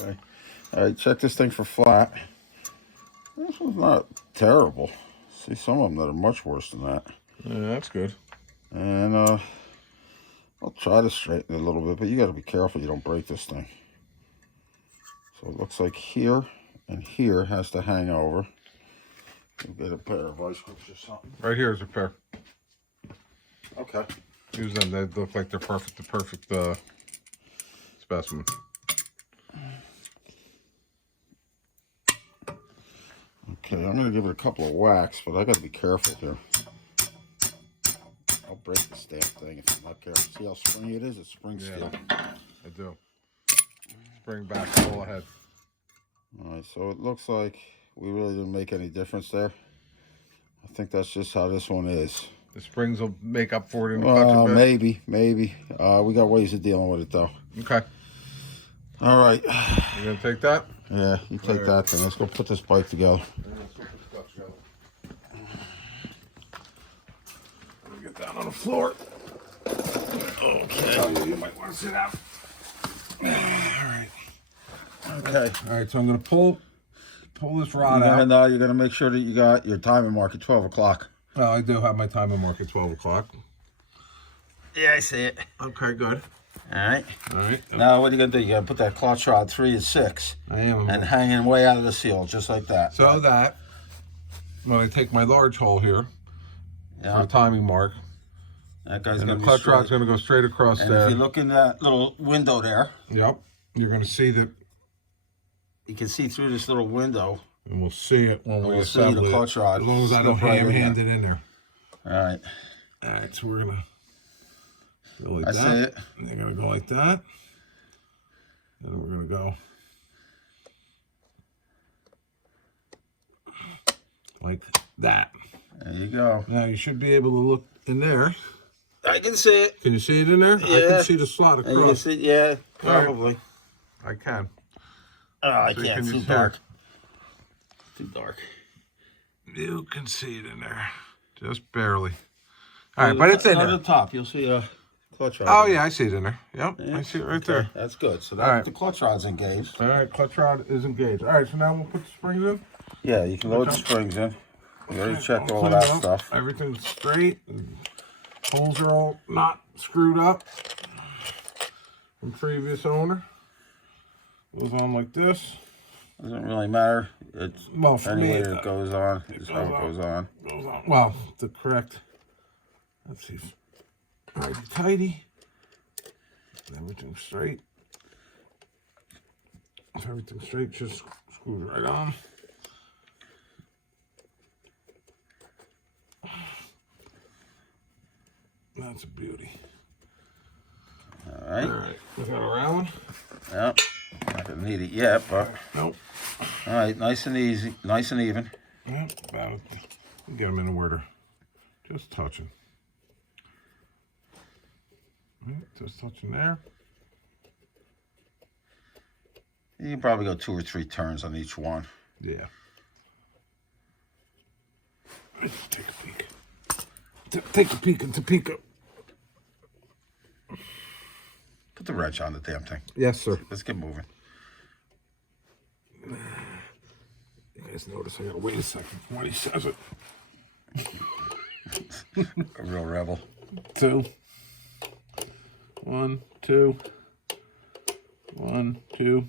Okay. All right, check this thing for flat. This one's not terrible. See some of them that are much worse than that. Yeah, that's good. And I'll try to straighten it a little bit, but you got to be careful you don't break this thing. So it looks like here and here has to hang over. We'll get a pair of vice grips or something. Right here is a pair. Okay. Use them. They look like they're perfect. The perfect specimen. Okay, I'm going to give it a couple of whacks, but I got to be careful here. I'll break the stamp thing if I'm not careful. See how springy it is? It's spring steel. I do. Spring back, pull ahead. All right, so it looks like we really didn't make any difference there. I think that's just how this one is. The springs will make up for it in the clutch a bit? Maybe. We got ways of dealing with it, though. Okay. All right. You going to take that? Yeah, you take that then. Let's go put this bike together. Get down on the floor. Okay. You might want to sit out. All right. Okay. All right, so I'm going to pull this rod out. And you're going to make sure that you got your timing mark at 12 o'clock. Oh, I do have my timing mark at 12 o'clock. Yeah, I see it. Okay, good. All right. All right. Now, what are you going to do? You got to put that clutch rod 3 to 6. I am. And hanging way out of the seal, just like that. So that, when I take my large hole here, for the timing mark, that guy's and going the to clutch rod's going to go straight across and there. if you look in that little window there. Yep. You're going to see that. You can see through this little window. And we'll see it when we see assemble the clutch rod. As long as I don't ham-hand it in there. All right. All right, so we're going to go like I that. see it. And they're going to go like that. And we're going to go like that. There you go. Now you should be able to look in there. I can see it. Can you see it in there? Yeah. I can see the slot across. You can see, yeah, probably. I can. Oh, I So can't. can It's you too see it? dark. Too dark. You can see it in there. Just barely. All right, but it's in At there. the top, you'll see a clutch rod. Oh, yeah, I see it in there. Yep, Yeah. I see it right Okay, there. that's good. So All right. the clutch rod's engaged. All right, clutch rod is engaged. All right, so now we'll put the springs in. Yeah, you can load the springs in. We already checked all Clean that it up. stuff. Everything's straight. Holes are all not screwed up from previous owner. Goes on like this. Doesn't really matter. It's Well, for any me, way that it goes on is how it goes on. Goes on. Well, the correct. Let's see. All right, tidy. Everything's straight. If everything's straight, just screw it right on. That's a beauty. All right. All right, we got a round one. Yep. Not gonna need it yet, but Nope. all right. Nice and easy, nice and even. Yep, about it. Get them in order. Just touching. Right, just touching there. You can probably go 2 or 3 turns on each one. Yeah. Take a peek. Take a peek into Topeka. Put the wrench on the damn thing. Yes, sir. Let's get moving. You guys notice I gotta wait a second when he says it. A real rebel. 2. 1, 2. 1, 2.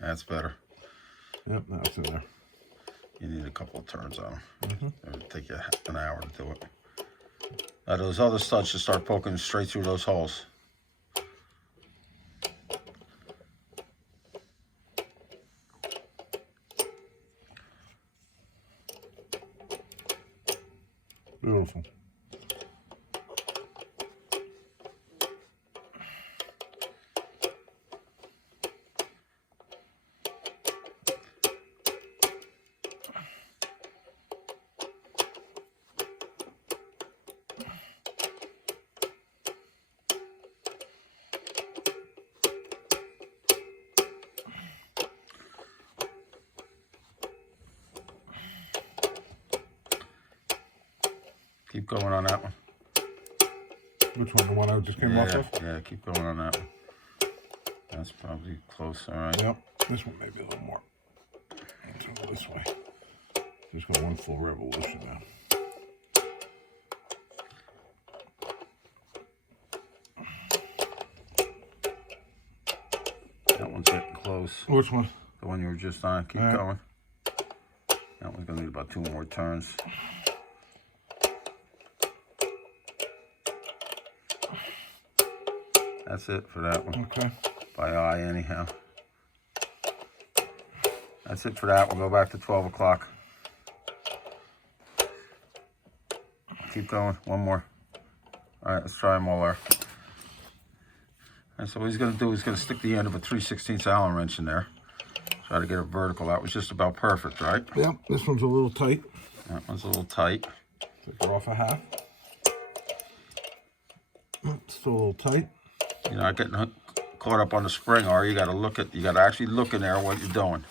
That's better. Yep, now it's in there. You need a couple of turns on them. It'll take you an hour to do it. Now those other studs should start poking straight through those holes. Beautiful. Keep going on that one. Which one? The one I just came off of? Yeah, keep going on that one. that's probably close. All right. Yep. This one may be a little more. Let's go this way. Just got one full revolution now. That one's getting close. Which one? The one you were just on. Keep All right. going. That one's gonna need about 2 more turns. That's it for that one. Okay. By eye, anyhow. That's it for that. We'll go back to 12 o'clock. Keep going. One more. All right, let's try them all there. And so what he's going to do is going to stick the end of a 3/16 Allen wrench in there. Try to get it vertical. That was just about perfect, right? Yep. This one's a little tight. That one's a little tight. Take her off a half. Still a little tight. You're not getting caught up on the spring, or you got to look at. You got to actually look in there what you're doing.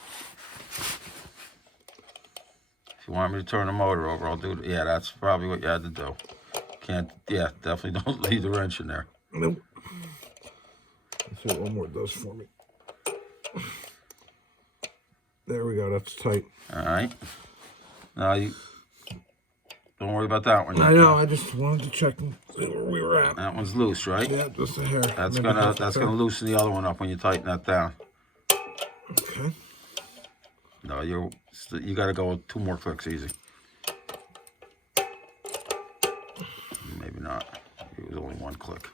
If you want me to turn the motor over, I'll do it. Yeah, that's probably what you had to do. Can't. Yeah, definitely don't leave the wrench in there. Nope. Let's see what one more does for me. There we go. That's tight. All right. Now you don't worry about that one. I know. I just wanted to check and see where we were at. That one's loose, right? Yeah, just a hair. That's Maybe gonna loosen the other one up when you tighten that down. Okay. No, you got to go with 2 more clicks, easy. Maybe not. It was only 1 click.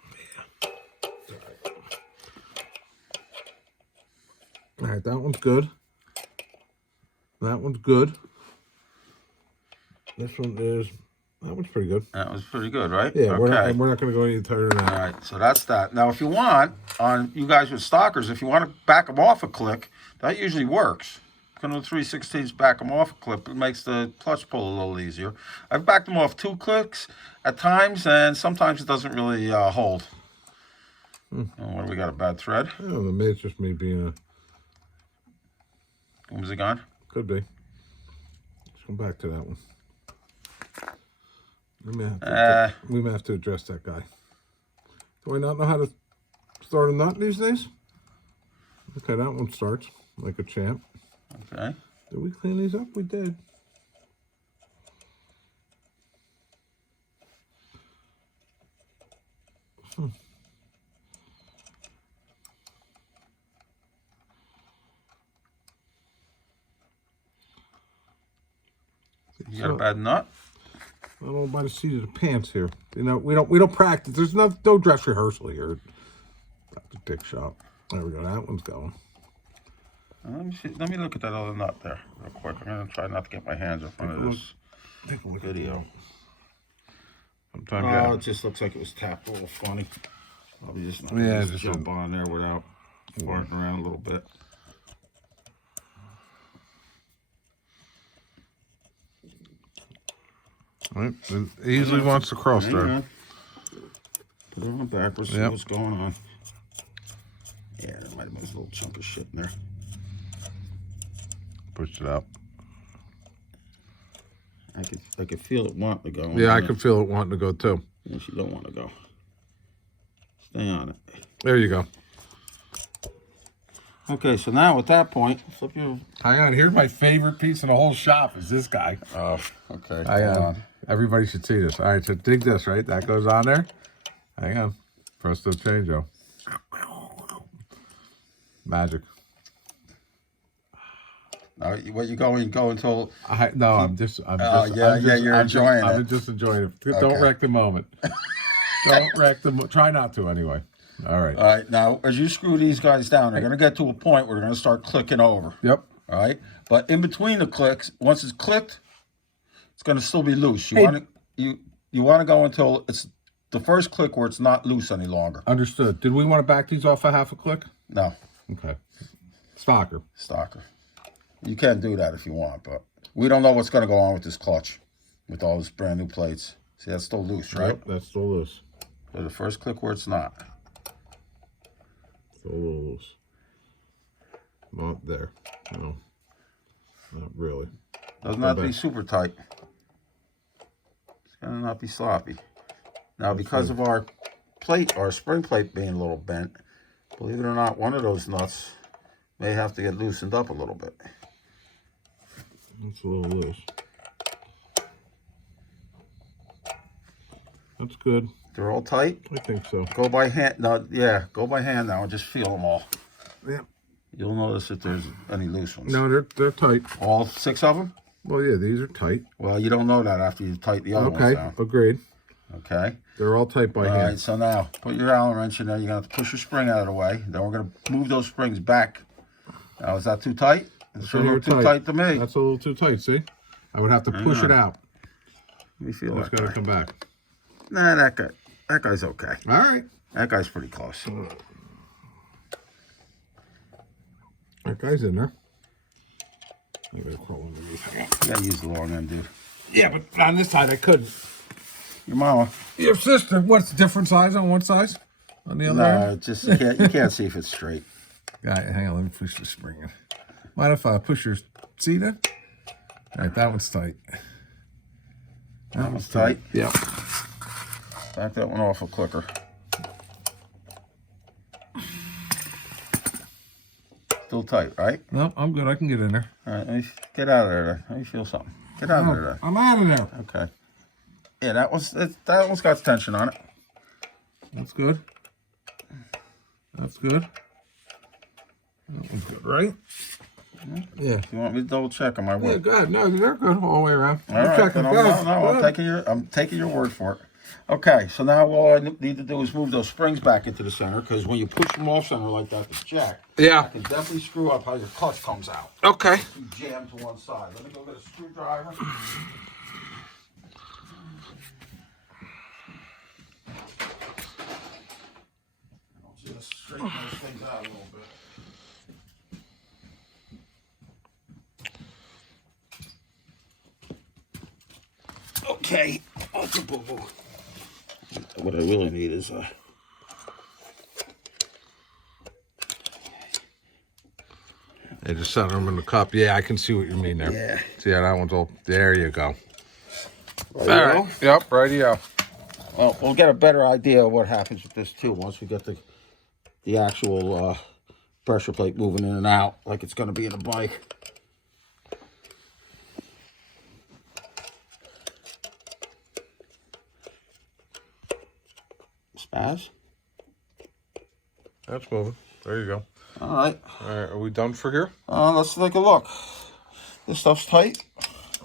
All right, that one's good. That one's good. This one is. That one's pretty good. That was pretty good, right? Yeah, Okay. we're not going to go any tighter than that. All right, so that's that. Now, if you want, on you guys with stockers, if you want to back them off a click, that usually works. Going with 3/16, back them off a clip. It makes the clutch pull a little easier. I've backed them off 2 clicks at times, and sometimes it doesn't really hold. Oh, what do we got? A bad thread? I don't know. Maybe it's just me being a. When was it gone? Could be. Let's go back to that one. We may have to address that guy. Do I not know how to start a nut these days? Okay, that one starts like a champ. Okay. Did we clean these up? We did. You got a bad nut? I don't know by the seat of the pants here. You know, we don't practice. There's no dress rehearsal here. At the dick shop. There we go. That one's going. Let me see. Let me look at that other nut there real quick. I'm gonna try not to get my hands in front of this Take a look video. Sometimes It just looks like it was tapped a little funny. Probably just just jump on there without farting around a little bit. Right. It easily wants to cross Hang there. on. Put it on backwards. See Yep. what's going on. Yeah, there might have been a little chunk of shit in there. Push it out. I could feel it wanting to go. Yeah, I could feel it wanting to go too. Yes, you don't want to go. Stay on it. There you go. Okay, so now at that point, flip your. Hang on. Here's my favorite piece in the whole shop is this guy. Oh, okay. Hang hold on. Everybody should see this. All right, so dig this, right? That goes on there. Hang on. Presto changeo. Magic. Now, what you go until. I'm just you're enjoying it. I'm just enjoying it. Okay. Don't wreck the moment. Don't wreck the try not to anyway. All right. All right, now as you screw these guys down, they're going to get to a point where they're going to start clicking over. Yep. All right, but in between the clicks, once it's clicked, it's going to still be loose. You Hey. want to you want to go until it's the first click where it's not loose any longer. Understood. Did we want to back these off a half a click? No, Okay. Stalker. stalker. You can do that if you want, but we don't know what's going to go on with this clutch, with all these brand new plates. See, that's still loose, right? Yep, that's still loose. So the first click where it's not. Still loose. Not there. No. Not really. Doesn't have to be super tight. It's gonna not be sloppy. Now, because of our plate, our spring plate being a little bent, Believe it or not, one of those nuts may have to get loosened up a little bit. It's a little loose. That's good. They're all tight. I think so. Go by hand. No, yeah, go by hand now and just feel them all. Yeah. You'll notice if there's any loose ones. No, they're tight. All 6 of them? Well, yeah, these are tight. Well, you don't know that after you tighten the other ones Okay, down. agreed. Okay. They're all tight by All hand. right, so now put your Allen wrench in there. You're going to have to push your spring out of the way. Then we're going to move those springs back. Now, is that too tight? It's a little too tight to me. That's a little too tight, see? I would have to push it out. Let me feel It's that got to guy. come back. Nah, that guy's okay. All right. That guy's pretty close. That guy's in there. I'm going to crawl underneath. You got to use the long end, dude. Yeah, but on this side I couldn't. Your mama. Your sister, what's the different size on one side? On the other No, end? it's just you can't see if it's straight. Hang on, let me push the spring in. Mind if I push your seat in? All right, that one's tight. That one's tight. Yeah. Back that one off a clicker. Still tight, right? No, I'm good. I can get in there. All right, let me get out of there. Let me feel something. Get out of there. I'm out of there. Okay. Yeah, that one's got tension on it. That's good. That's good. That one's good, right? Yeah. You want me to double check on my Yeah, word? good. No, they're good all the way around. All right. Then I'm taking your word for it. Okay, so now all I need to do is move those springs back into the center, because when you push them off center like that, the jack, Yeah. can definitely screw up how your clutch comes out. Okay. You jam to one side. Let me go get a screwdriver. I'll just straighten those things out a little bit. Okay, what I really need is They just set them in the cup. Yeah, I can see what you mean there. Yeah. See how that one's all. There you go. All right. Yep, rightio. Well, we'll get a better idea of what happens with this too once we get the actual pressure plate moving in and out like it's going to be in a bike. Spaz? That's moving. There you go. All right. All right, are we done for here? Let's take a look. This stuff's tight.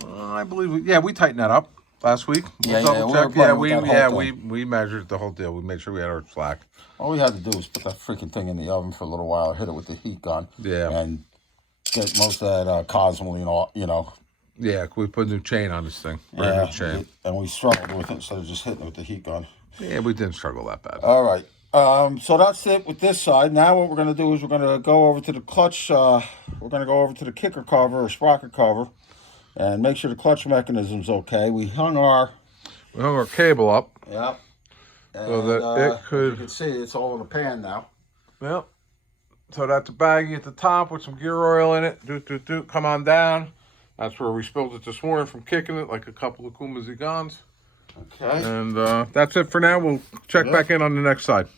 I believe we tightened that up last week. Yeah, We'll yeah, double we were check. playing Yeah, with that whole thing. we measured the whole deal. We made sure we had our slack. All we had to do was put that freaking thing in the oven for a little while, hit it with the heat gun. Yeah. And get most of that cosmole and all, Yeah, we put a new chain on this thing. Brand new chain. And we struggled with it instead of just hitting it with the heat gun. Yeah, we didn't struggle that bad. All right. So that's it with this side. Now what we're going to do is we're going to go over to the clutch. We're going to go over to the kicker cover or sprocket cover and make sure the clutch mechanism's okay. We hung our... cable up. Yeah. And, So that it could- as you can see, it's all in the pan now. Yep. So that's a baggie at the top with some gear oil in it. Come on down. That's where we spilled it this morning from kicking it like a couple of Kumazigans. Okay. And that's it for now. We'll check back in on the next side.